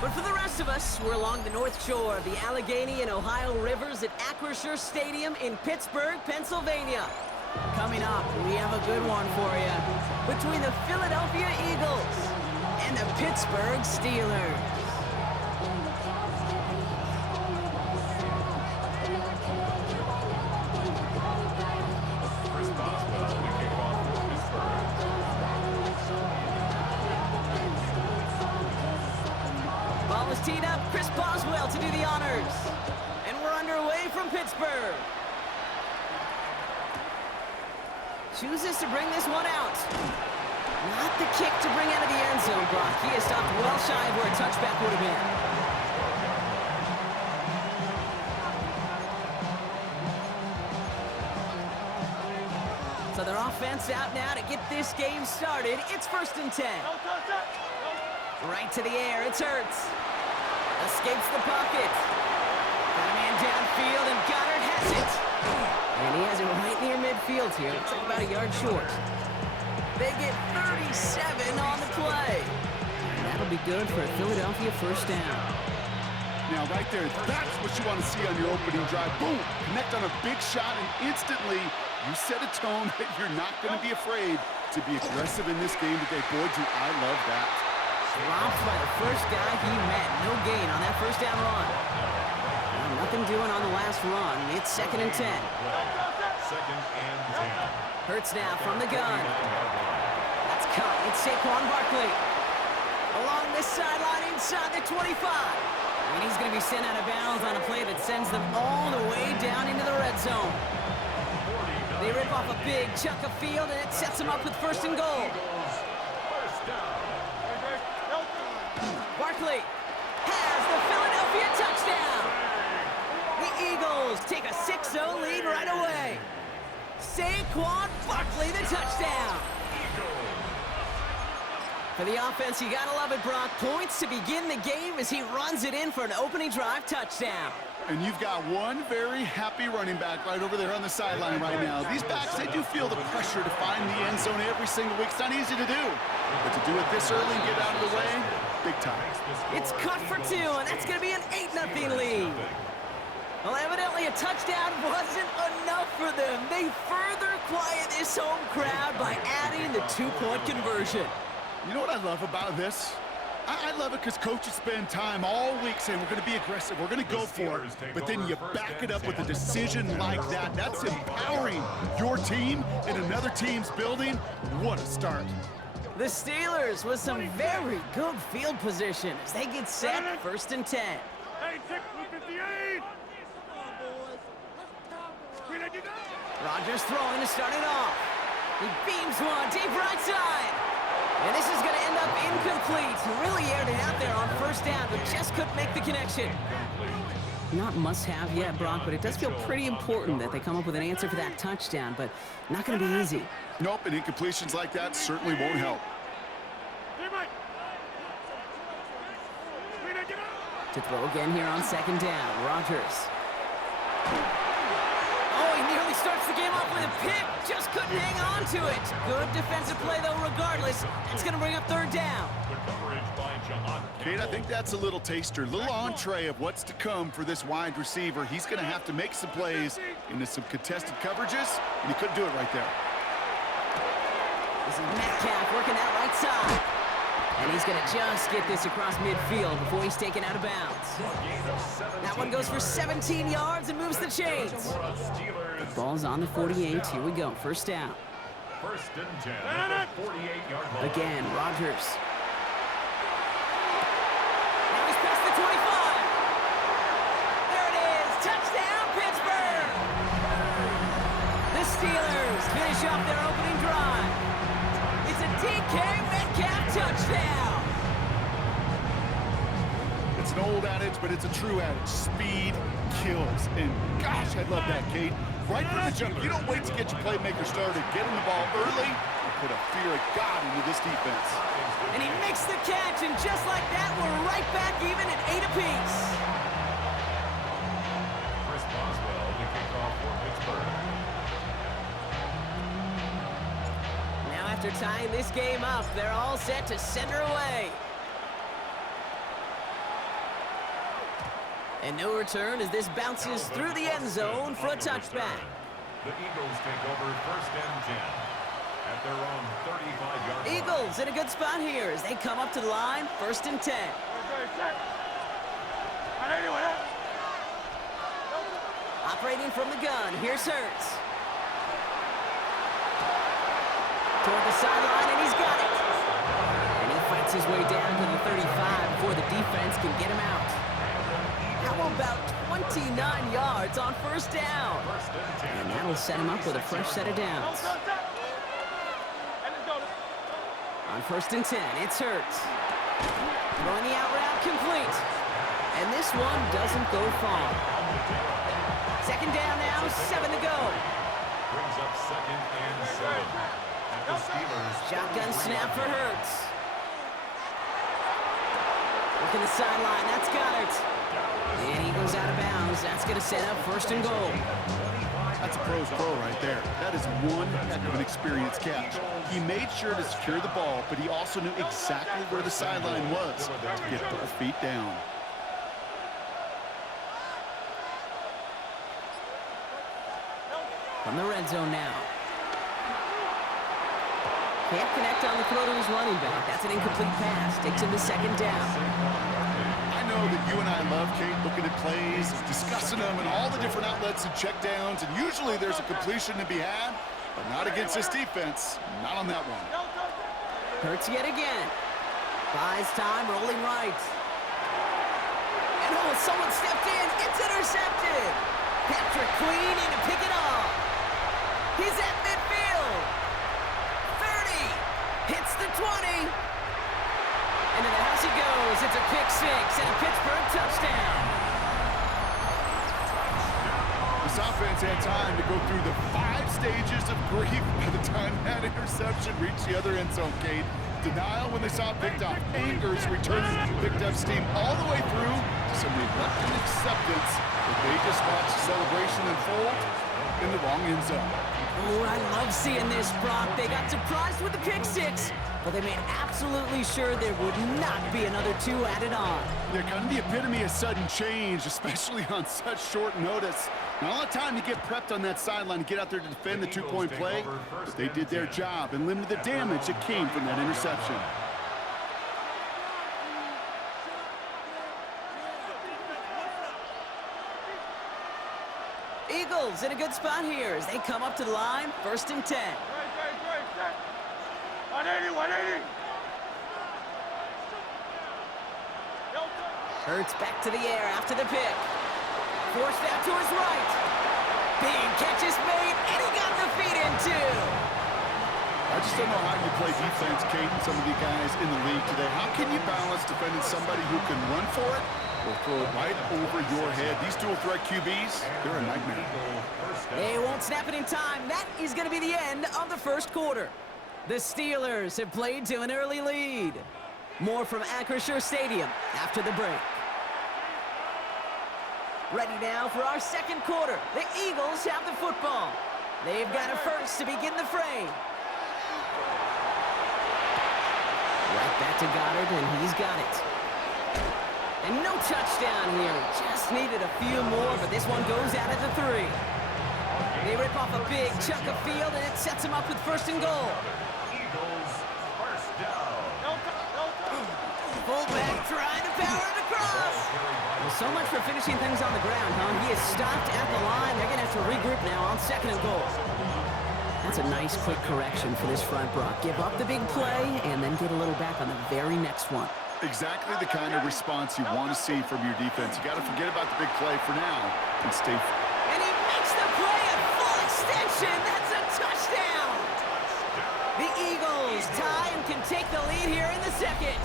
But for the rest of us, we're along the north shore of the Allegheny and Ohio rivers at Acrisure Stadium in Pittsburgh, Pennsylvania. Coming up, we have a good one for you. Between the Philadelphia Eagles and the Pittsburgh Steelers. Ball is teed up. Chris Boswell to do the honors. And we're underway from Pittsburgh. Chooses to bring this one out. Not the kick to bring out of the end zone, Brock. He has stopped well shy of where a touchback would have been. So their offense out now to get this game started. It's 1st and 10. Right to the air, it's Hurts. Escapes the pocket. Got a man downfield, and Goddard has it. And he has it right near midfield here. Looks like about a yard short. They get 37 on the play. And that'll be good for a Philadelphia first down. Now, right there, that's what you want to see on your opening drive. Boom! Connect on a big shot, and instantly you set a tone that you're not going to be afraid to be aggressive in this game today. Boy, do I love that. Dropped by the first guy he met. No gain on that first down run. Well, nothing doing on the last run. It's 2nd and 10. 2nd and 10. Hurts now from the gun. That's caught. It's Saquon Barkley. Along this sideline inside the 25. And he's going to be sent out of bounds on a play that sends them all the way down into the red zone. They rip off a big chunk of field, and it sets them up with 1st and goal. Barkley has the Philadelphia touchdown. The Eagles take a 6-0 lead right away. Saquon Barkley, the touchdown. For the offense, you gotta love it, Brock. Points to begin the game as he runs it in for an opening drive touchdown. And you've got one very happy running back right over there on the sideline right now. These backs, they do feel the pressure to find the end zone every single week. It's not easy to do. But to do it this early and get out of the way, big time. It's cut for 2, and that's going to be an 8-0 lead. Well, evidently a touchdown wasn't enough for them. They further quiet this home crowd by adding the 2-point conversion. You know what I love about this? I love it because coaches spend time all week saying we're going to be aggressive, we're going to go for it, but then you back it up with a decision like that. That's empowering your team in another team's building. What a start. The Steelers with some very good field position as they get set 1st and 10. Hey, 6-58. Rodgers throwing to start it off. He beams one deep right side. And this is going to end up incomplete. Really aired it out there on 1st down, but just couldn't make the connection. Not must-have yet, Brock, but it does feel pretty important that they come up with an answer for that touchdown, but not going to be easy. Nope, and incompletions like that certainly won't help. To throw again here on 2nd down, Rodgers. Oh, he nearly starts the game off with a pick. Just couldn't hang on to it. Good defensive play, though, regardless. It's going to bring up 3rd down. Kate, I think that's a little taster, a little entree of what's to come for this wide receiver. He's going to have to make some plays into some contested coverages, and he couldn't do it right there. This is Metcalf working that right side. And he's going to just get this across midfield before he's taken out of bounds. That one goes for 17 yards and moves the chains. The ball's on the 48. Here we go. 1st down. 1st and 10. 48-yard line. Again, Rodgers. Now he's past the 25. There it is. Touchdown, Pittsburgh. The Steelers finish off their opening drive. It's a DK Metcalf touchdown. It's an old adage, but it's a true adage. Speed kills. And gosh, I love that, Kate. Right from the jump, you don't wait to get your playmaker started. Get him the ball early and put a fear of God into this defense. And he makes the catch, and just like that, we're right back even at 8 apiece. Chris Boswell, the kickoff for Pittsburgh. Now after tying this game up, they're all set to send her away. And no return as this bounces through the end zone for a touchback. The Eagles take over 1st and 10 at their own 35-yard line. Eagles in a good spot here as they come up to the line, 1st and 10. Operating from the gun, here's Hurts. Toward the sideline, and he's got it. And he fights his way down to the 35 before the defense can get him out. How about 29 yards on 1st down? And that'll set him up with a fresh set of downs. On 1st and 10, it's Hurts. Throwing the out route complete. And this one doesn't go far. 2nd down now, 7 to go. Brings up 2nd and 7 at the Steelers. Shotgun snap for Hurts. Looking the sideline, that's Goddard. And he goes out of bounds. That's going to set up 1st and goal. That's a pro's pro right there. That is one heck of an experienced catch. He made sure to secure the ball, but he also knew exactly where the sideline was to get both feet down. From the red zone now. Can't connect on the throw to his running back. That's an incomplete pass. Takes him to 2nd down. I know that you and I love, Kate, looking at plays, discussing them, and all the different outlets and checkdowns, and usually there's a completion to be had, but not against this defense. Not on that one. Hurts yet again. Buys time, rolling right. And oh, someone stepped in. It's intercepted. Patrick Queen in to pick it off. He's at midfield. 30. Hits the 20. And in the house he goes. It's a pick 6 and a Pittsburgh touchdown. This offense had time to go through the 5 stages of grief by the time that interception reached the other end zone, Kate. Denial when they saw it picked off. Anger is returning, picked up steam all the way through to some reluctant acceptance that they just watched the celebration unfold in the wrong end zone. Oh, I love seeing this, Brock. They got surprised with the pick 6, but they made absolutely sure there would not be another 2 added on. They're kind of the epitome of sudden change, especially on such short notice. Not a lot of time to get prepped on that sideline to get out there to defend the 2-point play, but they did their job and limited the damage that came from that interception. Eagles in a good spot here as they come up to the line, 1st and 10. 180. Hurts back to the air after the pick. Forced out to his right. Big catch is made, and he got the feet in too. I just don't know how you play defense, Kate, and some of the guys in the league today. How can you balance defending somebody who can run for it or throw it right over your head? These dual threat QBs, they're a nightmare. They won't snap it in time. That is going to be the end of the 1st quarter. The Steelers have played to an early lead. More from Acrisure Stadium after the break. Ready now for our 2nd quarter. The Eagles have the football. They've got it first to begin the fray. Right back to Goddard, and he's got it. And no touchdown here. Just needed a few more, but this one goes out at the 3. They rip off a big chunk of field, and it sets them up with 1st and goal. Eagles, 1st down. Fullback trying to power it across. Well, so much for finishing things on the ground, huh? He is stopped at the line. They're going to have to regroup now on 2nd and goal. That's a nice quick correction for this front, Brock. Give up the big play and then get a little back on the very next one. Exactly the kind of response you want to see from your defense. You got to forget about the big play for now and stay. And he makes the play at full extension. That's a touchdown. The Eagles tie and can take the lead here in the 2nd.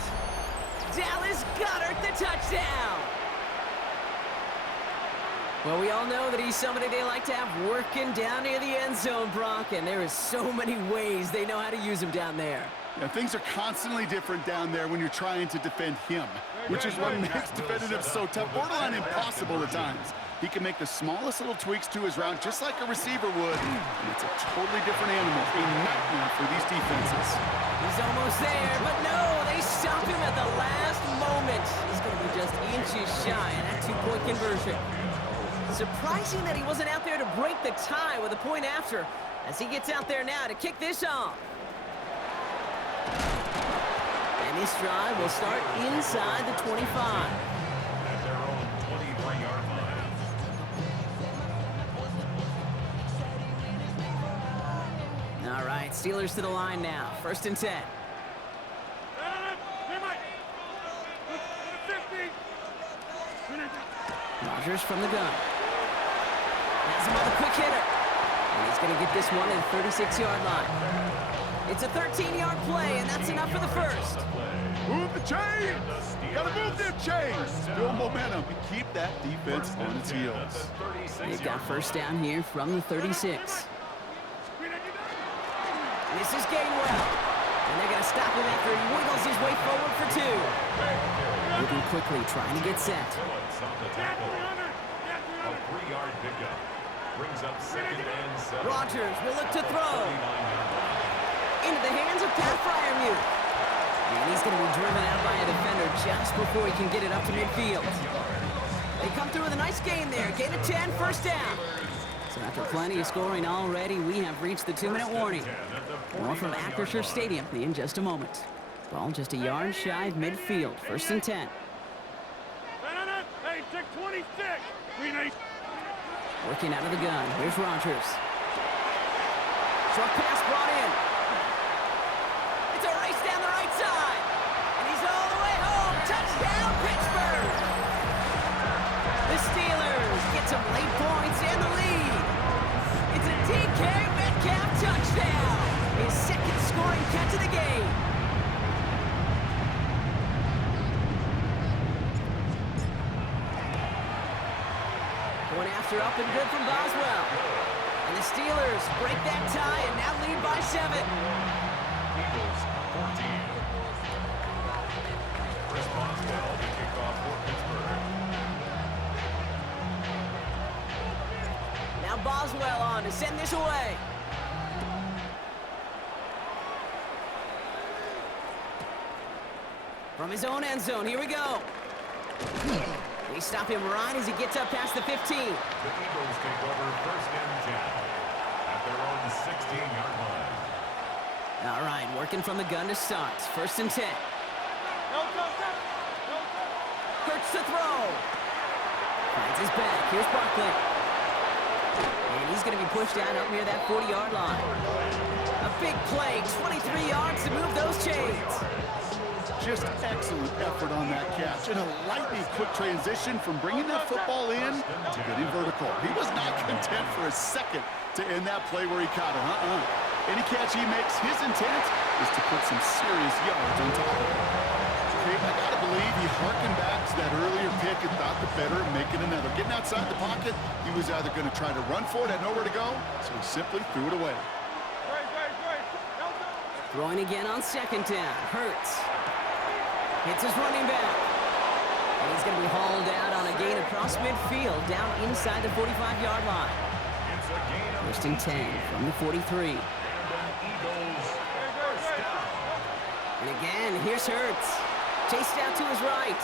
Dallas Goedert the touchdown. Well, we all know that he's somebody they like to have working down near the end zone, Brock, and there is so many ways they know how to use him down there. Yeah, things are constantly different down there when you're trying to defend him, which is what makes defending him so tough, borderline impossible at times. He can make the smallest little tweaks to his route just like a receiver would, and it's a totally different animal, a nightmare for these defenses. He's almost there, but no, they stop him at the last moment. He's going to be just inches shy, and that two-point conversion. Surprising that he wasn't out there to break the tie with a point after, as he gets out there now to kick this off. And this drive will start inside the 25. At their own 23-yard line. All right, Steelers to the line now. 1st and 10. Rodgers from the gun. Has him on the quick hitter. And he's going to get this one at the 36-yard line. It's a 13-yard play, and that's enough for the first. Move the chains! Gotta move them chains! Build momentum and keep that defense on its heels. They've got first down here from the 36. This is Gainwell. And they're going to stop him after he wiggles his way forward for 2. Moving quickly, trying to get set. A 3-yard pickup. Brings up 2nd and 7. Rodgers will look to throw. Into the hands of Pat Fryermuth. And he's going to be driven out by a defender just before he can get it up to midfield. They come through with a nice gain there. Gain of 10, first down. So after plenty of scoring already, we have reached the 2-minute warning. More from Acrisure Stadium in just a moment. Ball just a yard shy of midfield. 1st and 10. Hey, check 26. Working out of the gun. Here's Rodgers. Short pass brought in. It's a race down the right side. And he's all the way home. Touchdown, Pittsburgh. The Steelers get some late points and the lead. It's a DK Metcalf touchdown. His 2nd scoring catch of the game. One after up and good from Boswell. And the Steelers break that tie and now lead by 7. Eagles 14. Chris Boswell to kick off for Pittsburgh. Now Boswell on to send this away. From his own end zone, here we go. They stop him right as he gets up past the 15. The Eagles take over 1st and 10 at their own 16-yard line. All right, working from the gun to start. 1st and 10. Hurts to throw. Finds his back. Here's Barkley. And he's going to be pushed out up near that 40-yard line. A big play, 23 yards to move those chains. Just excellent effort on that catch. And a lightning quick transition from bringing that football in to getting vertical. He was not content for a second to end that play where he caught it. Any catch he makes, his intent is to put some serious yards on top of it. Okay, I gotta believe he harkened back to that earlier pick and thought the better of making another. Getting outside the pocket, he was either going to try to run for it, had nowhere to go, so he simply threw it away. Throwing again on 2nd down. Hurts. Hits his running back. And he's going to be hauled out on a gain across midfield down inside the 45-yard line. 1st and 10 from the 43. And again, here's Hurts. Chased out to his right.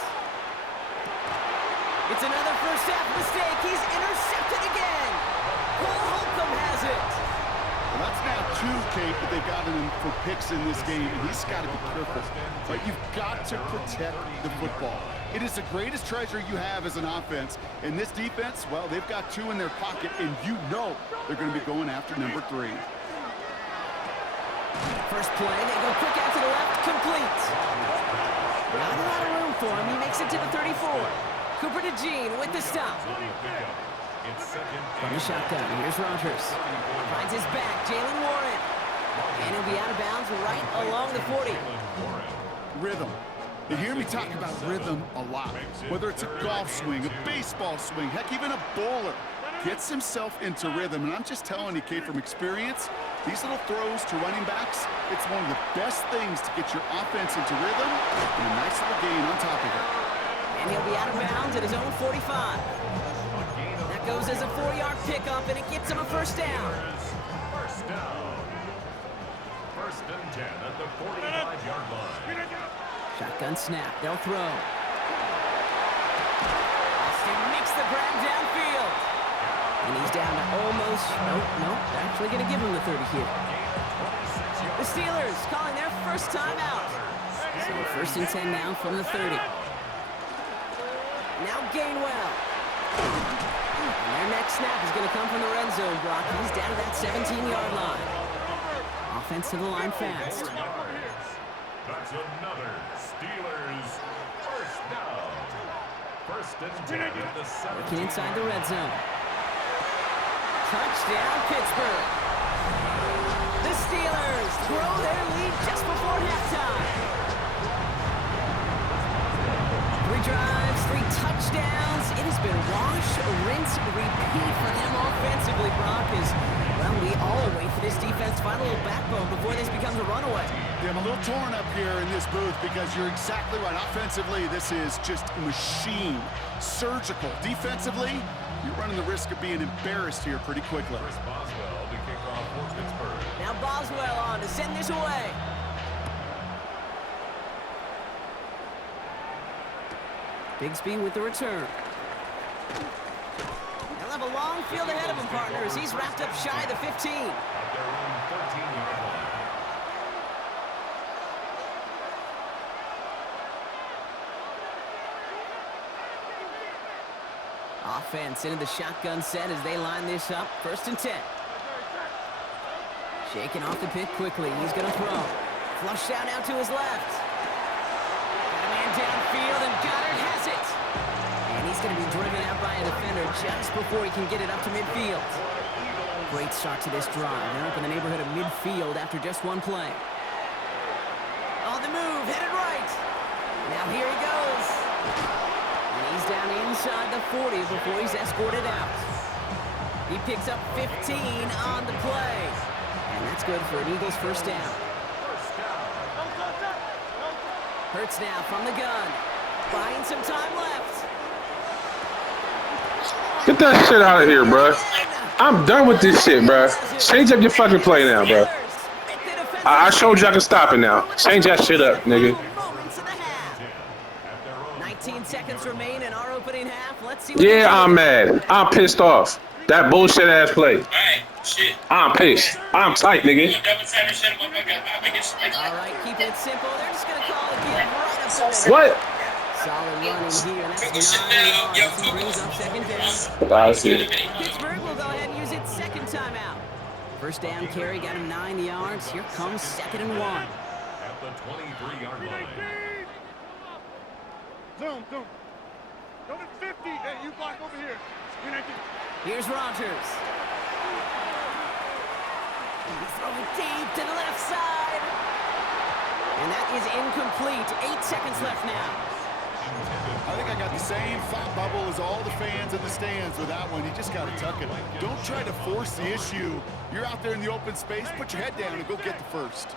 It's another first half mistake. He's intercepted again. Cole Holcomb has it. Well, that's now 2, Kate, that they've gotten him for picks in this game, and he's got to be careful. Right? You've got to protect the football. It is the greatest treasure you have as an offense. And this defense, well, they've got 2 in their pocket, and you know they're going to be going after number 3. First play, they go quick out to the left, complete. Not a lot of room for him. He makes it to the 34. Cooper DeJean with the stop. From the shotgun, here's Rodgers. Finds his back, Jalen Warren. And he'll be out of bounds right along the 40. Rhythm. You hear me talk about rhythm a lot. Whether it's a golf swing, a baseball swing, heck, even a bowler gets himself into rhythm. And I'm just telling you, Kate, from experience, these little throws to running backs, it's one of the best things to get your offense into rhythm and a nice little gain on top of it. And he'll be out of bounds at his own 45. That goes as a 4-yard pickup, and it gets him a first down. First down. 1st and 10 at the 45-yard line. Shotgun snap. They'll throw. Austin And he's down to almost, nope, they're actually going to give him the 30 here. The Steelers calling their first timeout. So first and 10 now from the 30. Now Gainwell. And their next snap is going to come from the red zone, Brock. He's down to that 17-yard line. Offense to the line fast. That's another Steelers first down. First and 10 at the 17. Working inside the red zone. Touchdown, Pittsburgh. The Steelers throw their lead just before halftime. 3 drives, 3 touchdowns. It has been wash, rinse, repeat for them offensively, Brock. Well, we all wait for this defense to find a little backbone before this becomes a runaway. Yeah, I'm a little torn up here in this booth because you're exactly right. Offensively, this is just a machine. Surgical. Defensively, you're running the risk of being embarrassed here pretty quickly. Chris Boswell to kick off for Pittsburgh. Now Boswell on to send this away. Bigsby with the return. They'll have a long field ahead of him, partners. He's wrapped up shy of the 15. At their own 13-yard line. Offense into the shotgun set as they line this up. First and 10. Shaking off the pick quickly. He's going to throw. Flush down out to his left. Got a man downfield, and Goddard has it. And he's going to be driven out by a defender just before he can get it up to midfield. Great start to this drive. They're up in the neighborhood of midfield after just one play. On the move, headed right. Now here he goes. And he's down inside the 40 before he's escorted out. He picks up 15 on the play. And that's good for an Eagles first down. Hurts now from the gun. Buying some time left. Get that shit out of here, bro. I'm done with this shit, bro. Change up your fucking play now, bro. I showed you I can stop it now. Change that shit up, nigga. 19 seconds remain in our opening half. Let's see. Yeah, I'm mad. I'm pissed off. That bullshit ass play. I'm pissed. I'm tight, nigga. All right, keep it simple. They're just going to call it right up the middle. What? Solid running here, and that's 9 yards. He brings up second down. I see. Pittsburgh will go ahead and use its second timeout. First down carry got him 9 yards. Here comes second and 1. At the 23-yard line. Zoom. Don't at 50. Hey, you block over here. Here's Rodgers. He's throwing deep to the left side. And that is incomplete. 8 seconds left now. I think I got the same thought bubble as all the fans in the stands with that one. You just got to tuck it. Don't try to force the issue. You're out there in the open space. Put your head down and go get the first.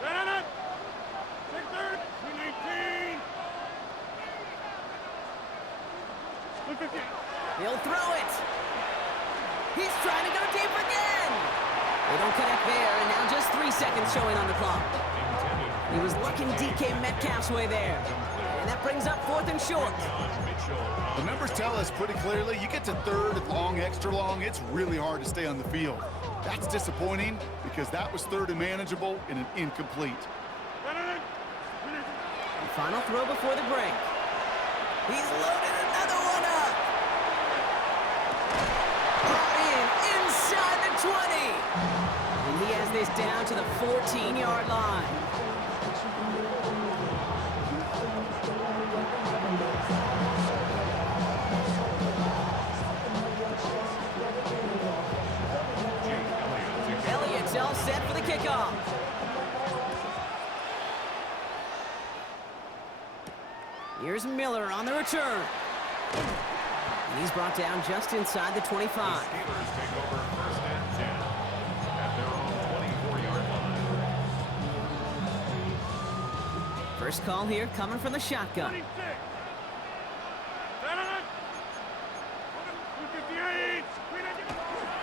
Take third. 319. He'll throw it. He's trying to go deep again. They don't connect there, and now just 3 seconds showing on the clock. He was looking DK Metcalf's way there. And that brings up 4th and short. The numbers tell us pretty clearly, you get to third and long, extra long, it's really hard to stay on the field. That's disappointing because that was third and manageable and an incomplete. Final throw before the break. He's loaded another one up. Brought in inside the 20. And he has this down to the 14-yard line. Elliott's all set for the kickoff. Here's Miller on the return. And he's brought down just inside the 25. The Steelers take over first and 10 at their own 24-yard line. First call here coming from the shotgun. 26.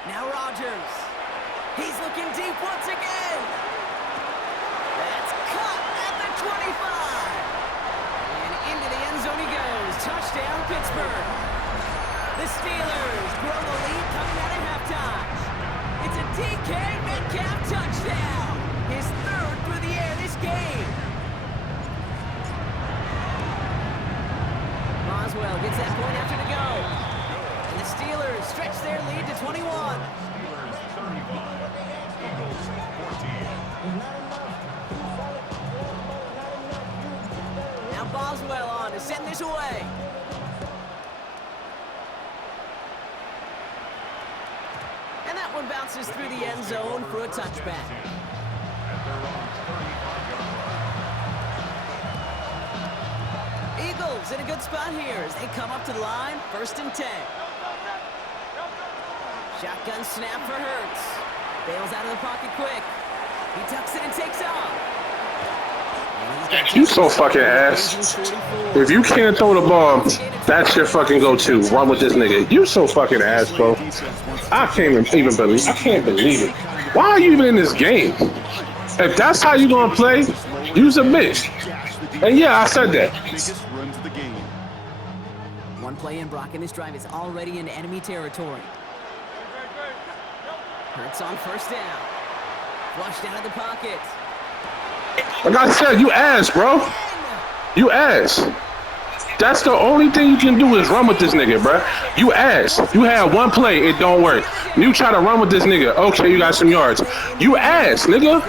Now Rodgers. He's looking deep once again. That's caught at the 25. And into the end zone he goes. Touchdown, Pittsburgh. The Steelers grow the lead coming out of halftime. It's a DK Metcalf touchdown. His third through the air this game. Boswell gets that point after to go. And the Steelers stretch their lead to 21. Steelers 35, Eagles 14. Now Boswell on to send this away. And that one bounces through the end zone for a touchback. At their own 35-yard line. Eagles in a good spot here as they come up to the line, 1st and 10. Shotgun snap for Hurts. Bails out of the pocket quick. He tucks it and takes off. You so fucking ass. If you can't throw the ball, that's your fucking go-to. Run with this nigga. You so fucking ass, bro. I can't even believe. I can't believe it. Why are you even in this game? If that's how you gonna play, you's a bitch. And yeah, I said that. One play in, Brock, and this drive is already in enemy territory. Hurts on 1st down. Flushed out of the pocket. Like I said, you ass, bro. You ass. That's the only thing you can do is run with this nigga, bro. You ass. You had one play, it don't work. You try to run with this nigga. Okay, you got some yards. You ass, nigga.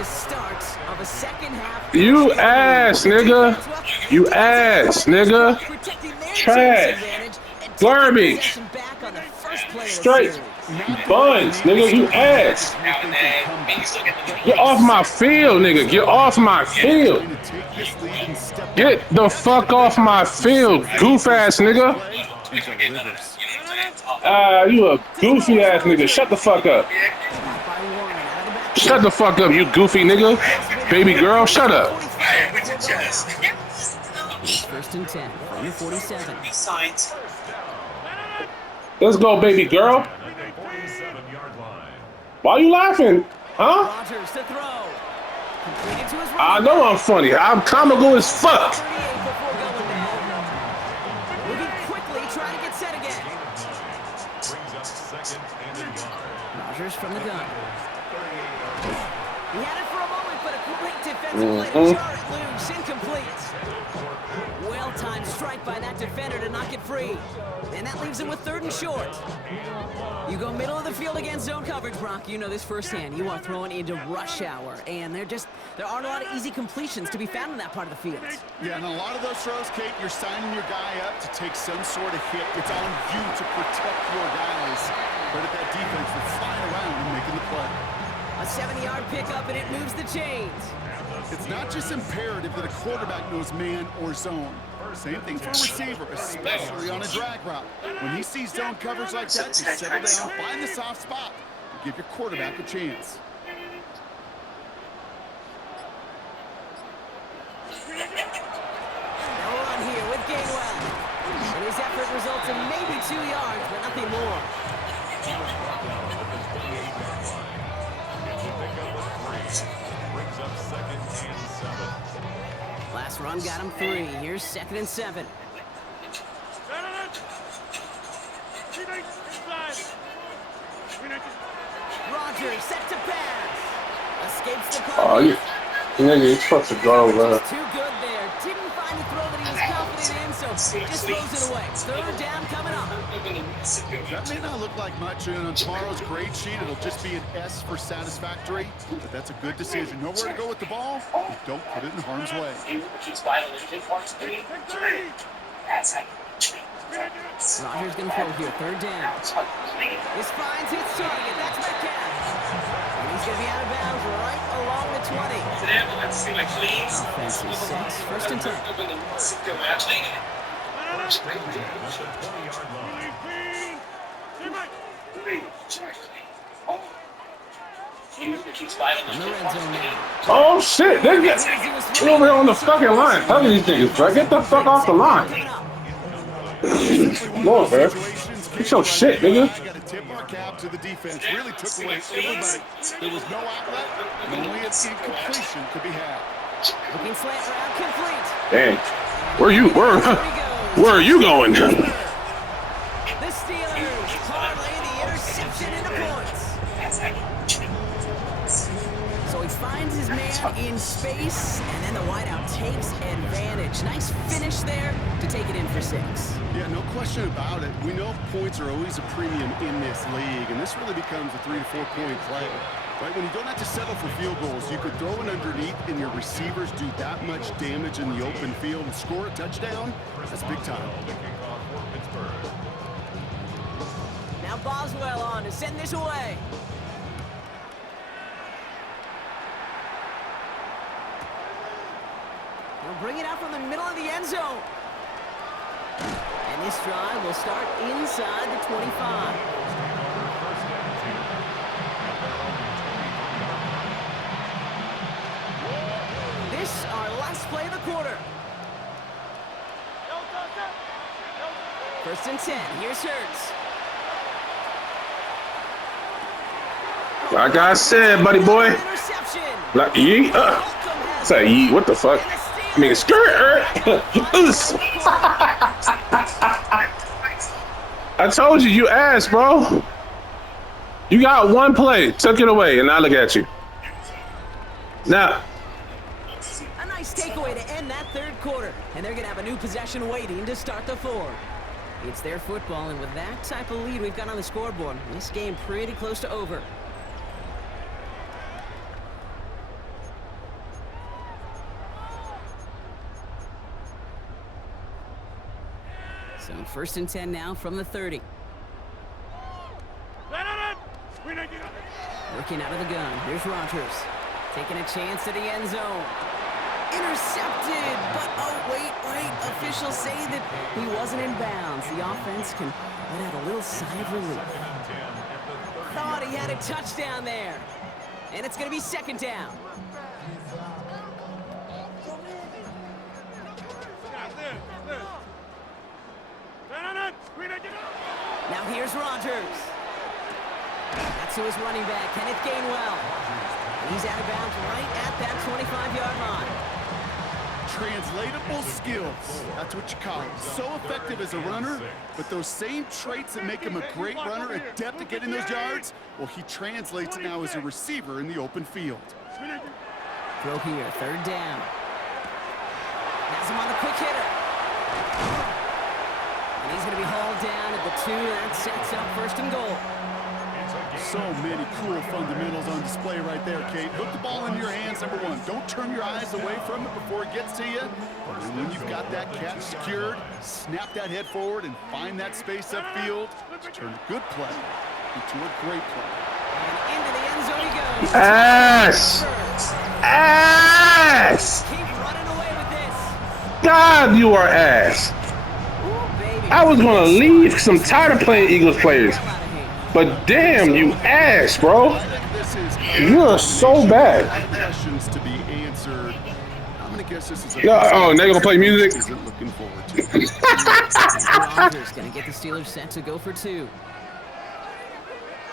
You ass, nigga. You ass, nigga. Trash. Garbage. Straight buns, nigga. You ass. Get off my field, nigga. Get off my field. Get the fuck off my field, goof ass nigga. You a goofy ass nigga. Shut the fuck up. Shut the fuck up, you goofy nigga. Baby girl, shut up. 1st and 10 from the 47. Let's go, baby girl. Why are you laughing? Huh? Rodgers to throw. Completed to his right. I know I'm funny. I'm comical as fuck. 38 before going down. Moving quickly, trying to get set again. Brings up 2nd and a yard. Rodgers from the gun. He had it for a moment, but a great defensive play to jar it loose. Incomplete. Well-timed strike by that defender to knock it free. And that leaves him with 3rd and short. You go middle of the field against zone coverage, Brock. You know this firsthand. You are throwing into rush hour, and there aren't a lot of easy completions to be found in that part of the field. Yeah, and a lot of those throws, Kate, you're signing your guy up to take some sort of hit. It's on you to protect your guys. But at that defense, they're flying around and making the play. A 70-yard pickup, and it moves the chains. It's not just imperative that a quarterback knows man or zone. Same thing for a receiver, especially on a drag route. When he sees zone coverage like that, just settle down, find the soft spot, and give your quarterback a chance. Now we're on here with Gainwell. And his effort results in maybe 2 yards, but nothing more. He was brought down at the 28-yard line. It's a pickup of 3. Brings up 2nd and 7. Last run got him 3. Here's 2nd and 7. Rodgers set to pass. Escapes the pocket. Oh, you nigga, you're supposed to go, bro. Too good there. Didn't find the throw that he was confident in, so just throws it away. 3rd down coming up. That may not look like much, and on tomorrow's grade sheet, it'll just be an S for satisfactory, but that's a good decision. Know where to go with the ball, but don't put it in harm's way. Rodgers gonna throw here, 3rd down. This finds his target, that's Metcalf. And he's gonna be out of bounds right along the 20. Offense is 6, 1st and 10. On the red zone now. Oh shit, nigga. You over here on the fucking line. Tell these niggas, bro. Get the fuck off the line. Come on, bro. Get your shit, nigga. Got to tip our cap to the defense. Really took away everybody. There was no outlet, and only an incompletion could be had. Looking slant route, complete. Dang. Where are you going? The Steelers finds his man in space, and then the wideout takes advantage. Nice finish there to take it in for 6. Yeah, no question about it. We know points are always a premium in this league, and this really becomes a 3 to 4 point play. Right, when you don't have to settle for field goals, you could throw it underneath and your receivers do that much damage in the open field and score a touchdown. That's big time. Now Boswell on to send this away. He'll bring it out from the middle of the end zone. And this drive will start inside the 25. This our last play of the quarter. First and 10. Here's Hurts. Like I said, buddy boy. Like yeet. Say yeet. What the fuck? I mean, skirt. I told you, you asked, bro. You got one play, took it away, and now look at you. Now. A nice takeaway to end that third quarter, and they're gonna have a new possession waiting to start the 4. It's their football, and with that type of lead we've got on the scoreboard, this game pretty close to over. So first and 10 now from the 30. Working out of the gun. Here's Rodgers. Taking a chance at the end zone. Intercepted, but oh, wait. Officials say that he wasn't in bounds. The offense can let out a little sigh of relief. Thought he had a touchdown there. And it's going to be second down. Now here's Rodgers. That's who is running back, Kenneth Gainwell. And he's out of bounds right at that 25-yard line. Translatable skills. That's what you call it. So effective as a runner, but those same traits that make him a great runner, adept at getting those yards, well, he translates now as a receiver in the open field. Throw here, third down. Has him on the quick hitter. And he's going to be hauled down at the 2. That sets up first and goal. So many cool fundamentals on display right there, Kate. Put the ball in your hands, number 1. Don't turn your eyes away from it before it gets to you. And when you've got that catch secured, snap that head forward and find that space upfield to turn a good play into a great play. And into the end zone he goes. Ass! Keep running away with this. God, you are ass. Ooh, baby. I was gonna leave because I'm tired of playing Eagles players. But damn, you ass, bro. You are so bad. Questions to be answered. I'm gonna guess this is a Oh, they're gonna play music. Isn't looking forward to. Rodgers gonna get the Steelers set to go for 2.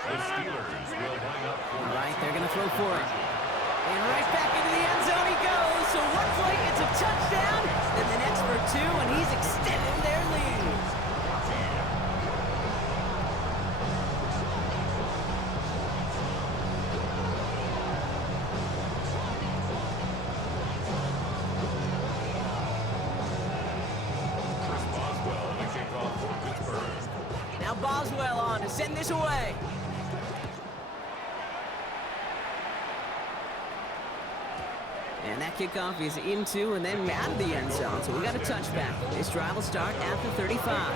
The Steelers will line up for Right, they're gonna throw for it. And right back into the end zone he goes. So one play, it's a touchdown. Then the next for 2, and he's extending their lead. Now Boswell on to send this away. And that kickoff is into and then out of the end zone. So we got a touchback. This drive will start at the 35.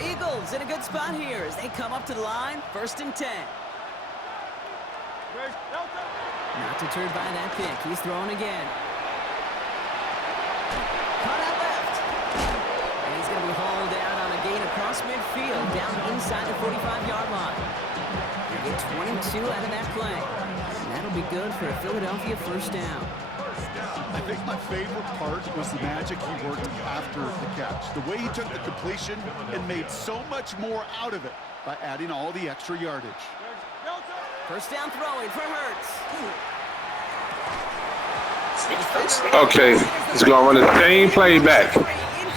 Eagles in a good spot here as they come up to the line. First and 10. Not deterred by that pick. He's throwing again. Caught out left. And he's going to be hauled out on a gain across midfield down inside the 45-yard line. They get 22 out of that play. And that'll be good for a Philadelphia first down. I think my favorite part was the magic he worked after the catch. The way he took the completion and made so much more out of it by adding all the extra yardage. First down throwing for Hurts. Okay, he's gonna run the same play back.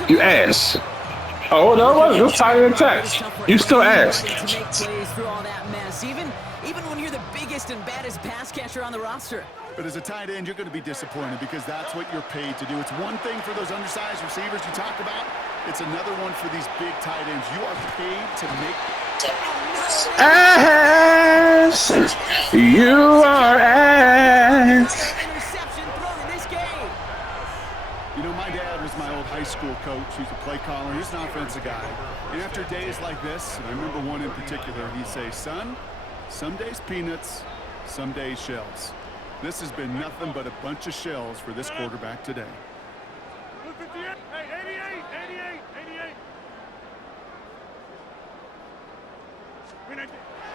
You ass. Oh, no, it wasn't. It was tight in the text. You still asked. To make plays through all that mess, even when you're the biggest and baddest pass catcher on the roster. But as a tight end, you're going to be disappointed because that's what you're paid to do. It's one thing for those undersized receivers you talk about. It's another one for these big tight ends. You are paid to make ass. You are ass. Interception thrown in this game. You know, my dad was my old high school coach. He's a play caller. He's an offensive guy. And after days like this, and I remember one in particular, he'd say, son, some days peanuts, some days shells. This has been nothing but a bunch of shells for this quarterback today. Hey, 88.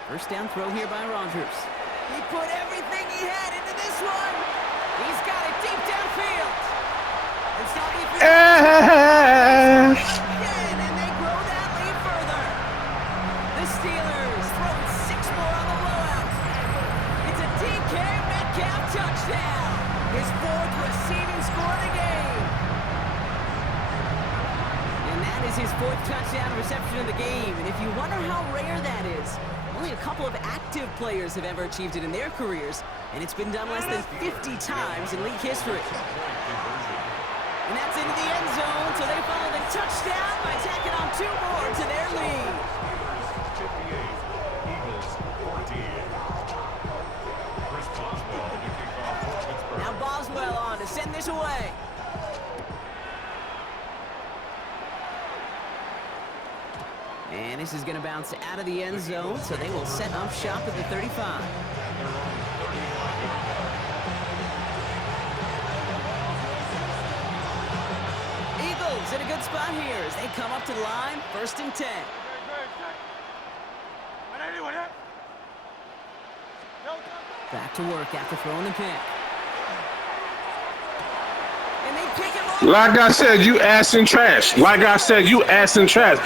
First down throw here by Rodgers. He put everything he had into this one. He's got it deep downfield. It's not even again, and they grow that lead further. The Steelers throwing 6 more on the blowout. It's a DK Metcalf touchdown. His 4th receiving score of the game. And that is his 4th touchdown reception of the game. And if you wonder how rare that is, only a couple of active players have ever achieved it in their careers, and it's been done less than 50 times in league history. And that's into the end zone, so they follow the touchdown by tacking on 2 more to their lead. 58, Eagles 14. Chris Boswell to kick off for Pittsburgh. Now Boswell on to send this away. And this is going to bounce out of the end zone, so they will set up shop at the 35. Eagles in a good spot here as they come up to the line, 1st and 10. Back to work after throwing the pick. And they pick him off. Like I said, you ass and trash. Like I said, you ass and trash.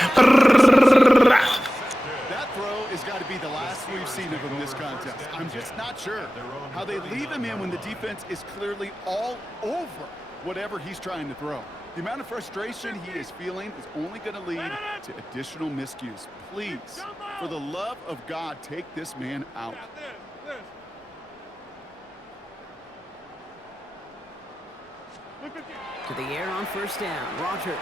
that throw has got to be the last we've seen of him this contest. I'm just not sure how they leave him in when the defense is clearly all over whatever he's trying to throw. The amount of frustration he is feeling is only going to lead to additional miscues. Please, for the love of God, take this man out. To the air on 1st down, Rodgers.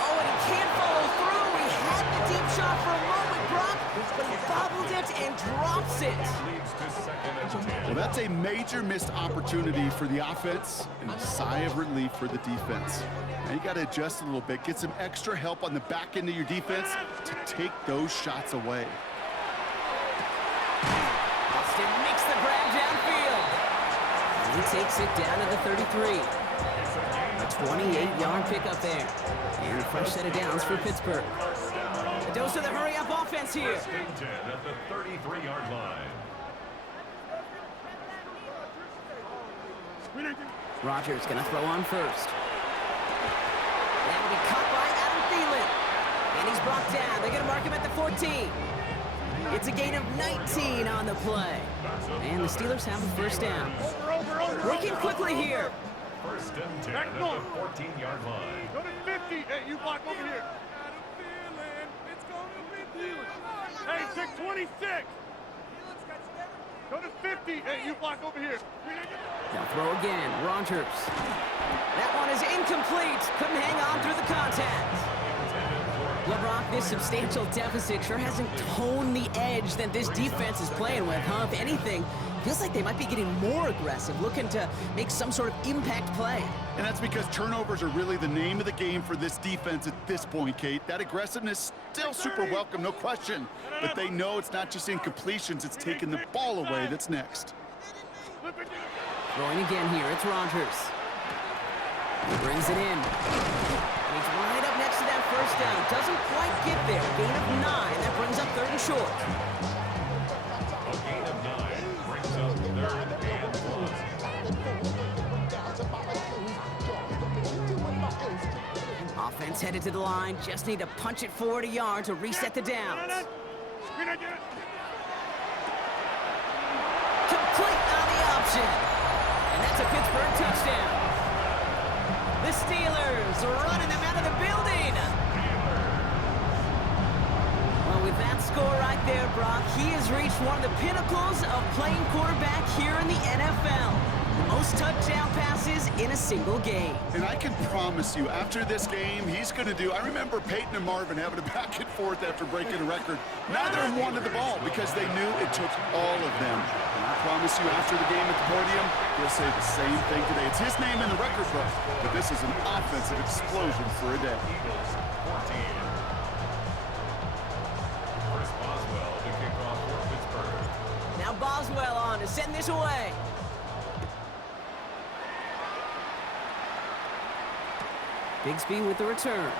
Oh, and he can't follow through. He had the deep shot for a moment, Brock, but he bobbled it and drops it. Well, that's a major missed opportunity for the offense and a sigh of relief for the defense. Now you got to adjust a little bit, get some extra help on the back end of your defense to take those shots away. Austin makes the grab downfield. He takes it down to the 33. A 28-yard pickup there. And a fresh set of downs for Pittsburgh. A dose of the hurry-up offense here. At the 33-yard line. Rodgers going to throw on first. That will be caught by Adam Thielen. And he's brought down. They're going to mark him at the 14. It's a gain of 19 on the play. And the Steelers have the 1st down. Working quickly here. 1st and 10 at the 14-yard line. Go to 50. Hey, you block over here. Hey, 626. Go to 50. Hey, you block over here. Now throw again. Rodgers. That one is incomplete. Couldn't hang on through the contact. LeBron, this substantial deficit sure hasn't toned the edge that this defense is playing with, huh? If anything, feels like they might be getting more aggressive, looking to make some sort of impact play. And that's because turnovers are really the name of the game for this defense at this point, Kate. That aggressiveness still super welcome, no question. But they know it's not just incompletions, it's taking the ball away that's next. Throwing again here, it's Rodgers. He brings it in. And he's right up next to that 1st down. Doesn't quite get there. Gain of 9. That brings up 3rd and short. A gain of 9 brings up 3rd and 1. Offense headed to the line. Just need to punch it forward a yard to reset the downs. Complete on the option. And that's a Pittsburgh touchdown. The The Steelers running them out of the building. Well, with that score right there, Brock, he has reached one of the pinnacles of playing quarterback here in the NFL. The most touchdown passes in a single game. And I can promise you, after this game, he's going to do... I remember Peyton and Marvin having a back and forth after breaking a record. Neither of them wanted the ball because they knew it took all of them. And I promise you, after the game at the podium, he'll say the same thing today. It's his name in the record book, but this is an offensive explosion for a day. Eagles 14. Chris Boswell to kick off for Pittsburgh. Now Boswell on to send this away. Bigsby with the return.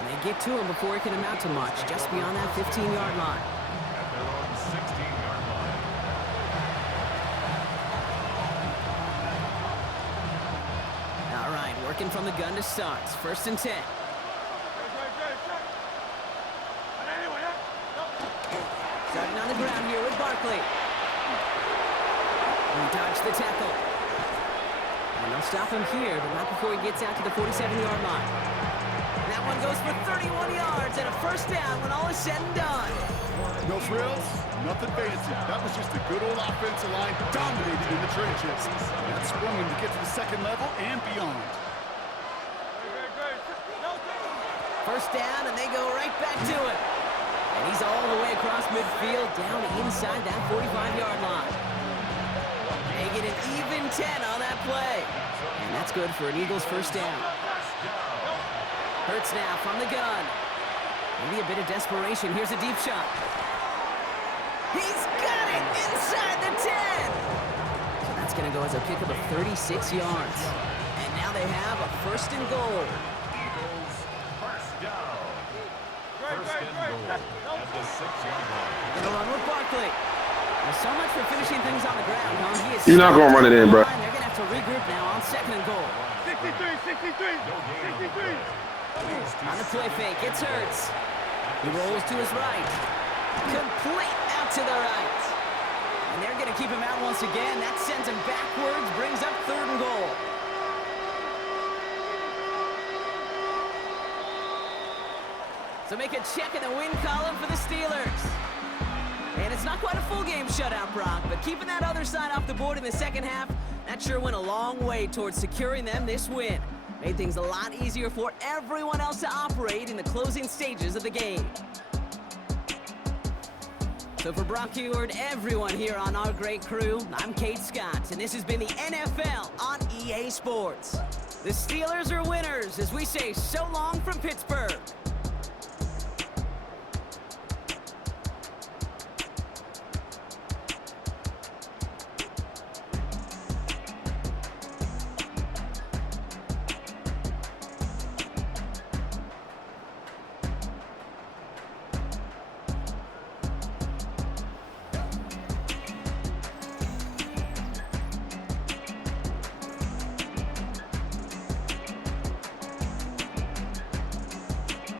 And they get to him before it can amount to much, just beyond that 15-yard line. At their own 16-yard line. All right, working from the gun to start. First and 10. Starting on the ground here with Barkley. He dodged the tackle. And they'll stop him here, but not before he gets out to the 47-yard line. That one goes for 31 yards and a first down when all is said and done. No frills, nothing fancy. That was just a good old offensive line dominated in the trenches. That sprung him to get to the second level and beyond. First down, and they go right back to it. And he's all the way across midfield, down inside that 45-yard line. They get an even 10 on that play. And that's good for an Eagles first down. Hurts now from the gun. Maybe a bit of desperation. Here's a deep shot. He's got it inside the 10. So that's going to go as a pickup of 36 yards. And now they have a first and goal. Eagles first down. First and goal at the 6-yard line. Gonna run with Barkley. Well, so much for finishing things on the ground, huh? He is You're not gonna run it in, bro. They're gonna have to regroup now on second and goal. 63. On the play fake, it's Hurts. He rolls to his right. Complete out to the right. And they're gonna keep him out once again. That sends him backwards, brings up third and goal. So make a check in the win column for the Steelers. And it's not quite a full game shutout, Brock, but keeping that other side off the board in the second half, that sure went a long way towards securing them this win. Made things a lot easier for everyone else to operate in the closing stages of the game. So for Brock Heward, everyone here on our great crew, I'm Kate Scott, and this has been the NFL on EA Sports. The Steelers are winners as we say so long from Pittsburgh.